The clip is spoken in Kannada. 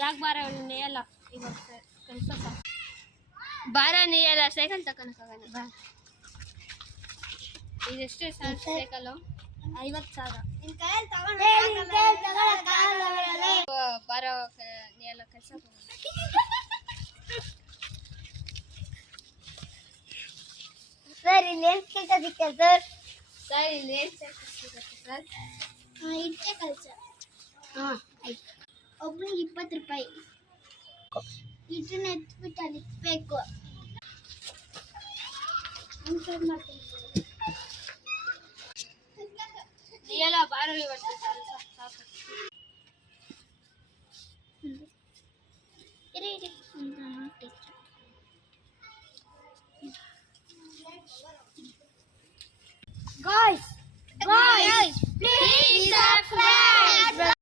ಸಾಕು ಬಾರ ನೀಯಲ್ಲ ಇವಾಗ ಕೆಲಸ ಸಾಕು ಬಾರ ನೀಯಲ್ಲ ಸೈಕಲ್ ತಗೊಳಕ್ಕಾಗಲ್ಲ ಬಾ ಇದೆಷ್ಟೇ ಸೈಕಲ್ಲು 50,000 ಬಾರ ನೀಯಲ್ಲ ಕೆಲಸ ಸರ್ ಇಲ್ಲಿ ಏನು ಸಿಗುತ್ತೆ ಸರ್ ಸರ್ ಇಲ್ಲಿ ಏನು ಸಿಗುತ್ತೆ ಸರ್ ಇಟ್ಟೆ ಕಳಿಸ ಹಾಂ ಆಯ್ತು ಒಬ್ಬನಿಗೆ 20 ರೂಪಾಯಿ ಇದನ್ನ ಎತ್ಬಿಟ್ಟು ಅಲ್ಲಿ ಇಕ್ಬೇಕು ಮಾಡ್ತೀನಿ ನೀಯಲ್ಲ ಬಾರ ಇವತ್ತು ಸಾಕು